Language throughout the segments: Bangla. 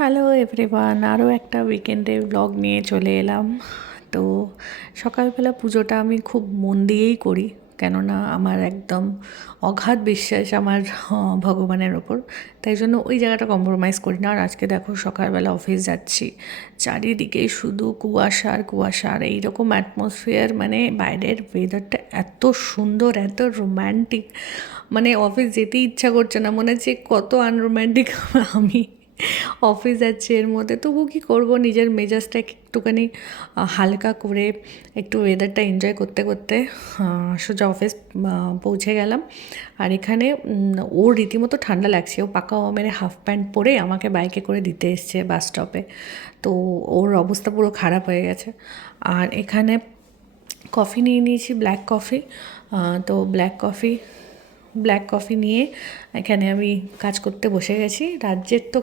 হ্যালো এভরিওয়ান, আরও একটা উইকেন্ডের ব্লগ নিয়ে চলে এলাম। তো সকালবেলা পুজোটা আমি খুব মন দিয়েই করি, কেননা আমার একদম অগাধ বিশ্বাস আমার ভগবানের ওপর। তাই জন্য ওই জায়গাটা কম্প্রোমাইজ করি না। আর আজকে দেখো সকালবেলা অফিস যাচ্ছি, চারিদিকে শুধু কুয়াশা আর কুয়াশা, আর এইরকম অ্যাটমসফিয়ার, মানে বাইরের ওয়েদারটা এত সুন্দর, এত রোম্যান্টিক, মানে অফিস যেতেই ইচ্ছা করছে না, মনে হচ্ছে কত আনরোম্যান্টিক আমি অফিস যাচ্ছি এর মধ্যে। তবু কী করবো, নিজের মেজাজটা একটুখানি হালকা করে একটু ওয়েদারটা এনজয় করতে করতে সোজা অফিস পৌঁছে গেলাম। আর এখানে ওর রীতিমতো ঠান্ডা লাগছে, ও পাকা মেরে হাফ প্যান্ট পরে আমাকে বাইকে করে দিতে এসছে বাস স্টপে। তো ওর অবস্থা পুরো খারাপ হয়ে গেছে। আর এখানে কফি নিয়ে নিয়েছি, ব্ল্যাক কফি। তো ব্ল্যাক কফি নিয়ে এখানে আমি কাজ করতে বসে গেছি। রাজ্যের তো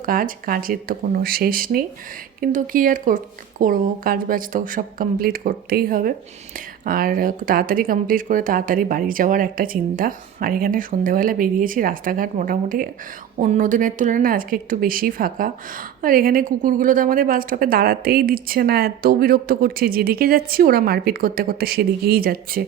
কাজের তো কোনো শেষ নেই, কিন্তু কী আর করবো, কাজ বাজ তো সব কমপ্লিট করতেই হবে। আর তাড়াতাড়ি কমপ্লিট করে তাড়াতাড়ি বাড়ি যাওয়ার একটা চিন্তা। আর এখানে সন্ধেবেলা বেরিয়েছি, রাস্তাঘাট মোটামুটি অন্য দিনের তুলনায় আজকে একটু বেশি ফাঁকা। আর এখানে কুকুরগুলো তো আমাদের বাস স্টপে দাঁড়াতেই দিচ্ছে না, এত বিরক্ত করছে। যেদিকে যাচ্ছি ওরা মারপিট করতে করতে সেদিকেই যাচ্ছে,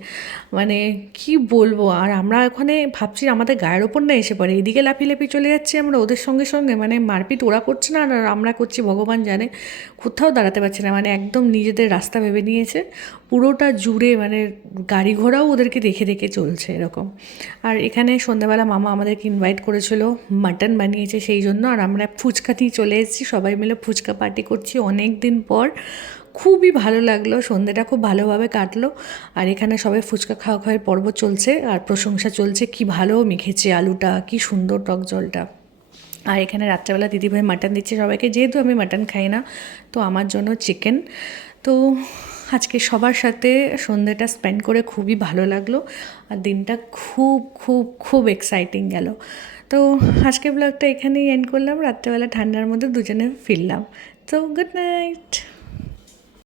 মানে কি বলবো। আর আমরা ওখানে ভাবছি আমাদের গায়ের ওপর না এসে পড়ে, এদিকে লাফিয়ে চলে যাচ্ছি আমরা ওদের সঙ্গে সঙ্গে, মানে মারপিট ওরা করছে না আর আমরা করছি ভগবান জানে। কোথাও দাঁড়াতে পারছে না, মানে একদম নিজেদের রাস্তা ভেবে নিয়েছে পুরোটা জুড়ে, মানে গাড়ি ঘোড়াও ওদেরকে রেখে রেখে চলছে এরকম। আর এখানে সন্ধ্যাবেলা মামা আমাদেরকে ইনভাইট করেছিল, মাটন বানিয়েছে সেই জন্য। আর আমরা ফুচকা দিয়ে চলে এসেছি, সবাই মিলে ফুচকা পার্টি করছি অনেক দিন পর। খুবই ভালো লাগলো, সন্ধ্যেটা খুব ভালোভাবে কাটলো। আর এখানে সবাই ফুচকা খাওয়া খাওয়ার পর্ব চলছে আর প্রশংসা চলছে, কি ভালো মেখেছে আলুটা, কি সুন্দর টক জলটা। আর এখানে রাত্রেবেলা দিদিভাই মাটন দিচ্ছে সবাইকে, যেহেতু আমি মাটন খাই না তো আমার জন্য চিকেন। তো আজকে সবার সাথে সন্ধ্যেটা স্পেন্ড করে খুবই ভালো লাগলো, আর দিনটা খুব খুব খুব এক্সাইটিং গেল। তো আজকে ব্লগটা এখানেই এন্ড করলাম। রাত্রেবেলা ঠান্ডার মধ্যে দুজনে ফিরলাম। তো গুড নাইট।